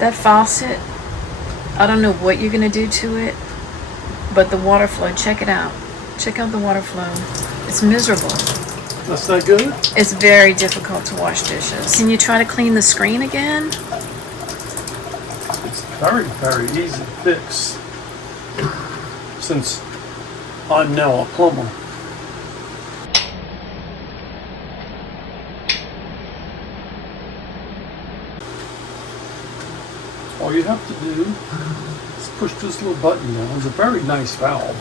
That faucet, I don't know what you're going to do to it, but the water flow, check it out. Check out the water flow. It's miserable. That's not good? It's very difficult to wash dishes. Can you try to clean the screen again? It's very, very easy to fix. Since I'm now a plumber. All you have to do is push this little button down. It's a very nice valve.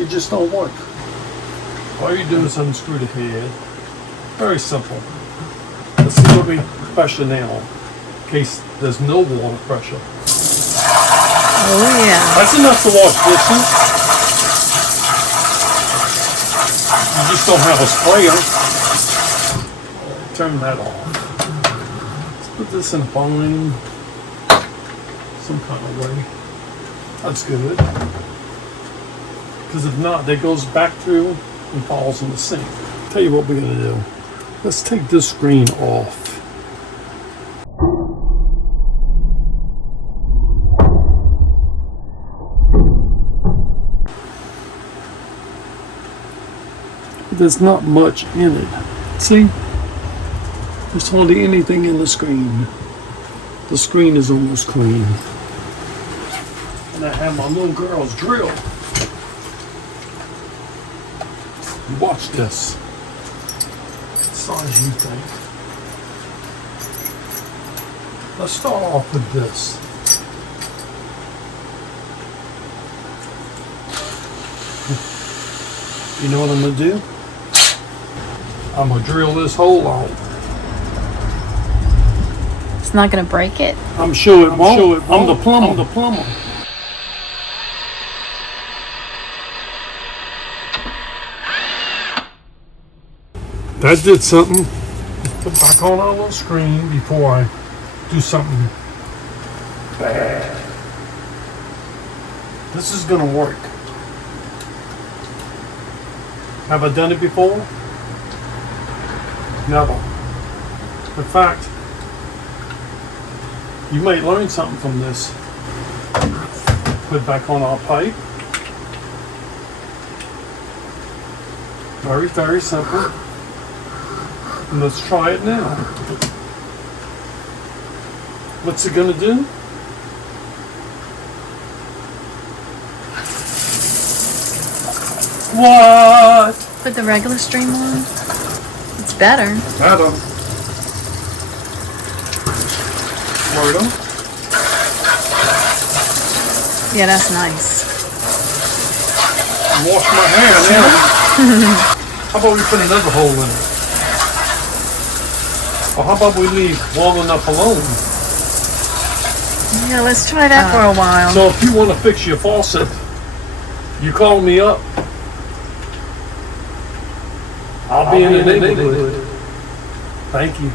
It just don't work. All you do is unscrew the head. Very simple. Let's see what we pressure now, in case there's no water pressure. Oh yeah. That's enough to wash dishes. You just don't have a sprayer. Turn that off. Let's put this in fine, some kind of way. That's good. Because if not, that goes back through and falls in the sink. Tell you what we're going to do. Let's take this screen off. There's not much in it. See? There's hardly anything in the screen. The screen is almost clean. And I have my little girl's drill. Watch this. What size you think? Let's start off with this. You know what I'm gonna do? I'm gonna drill this hole out. It's not going to break it? I'm sure it won't. I'm the plumber. That did something. Put back on our little screen before I do something bad. This is gonna work. Have I done it before? Never. In fact, you might learn something from this. Put back on our pipe. Very, very simple. And let's try it now. What's it gonna do? What? Put the regular stream on? It's better. Better. Word on. Yeah, that's nice. Wash my hands now. How about we put another hole in it? Or how about we leave long enough alone? Yeah, let's try that for a while. So if you want to fix your faucet, you call me up. I'll be in the neighborhood. Thank you.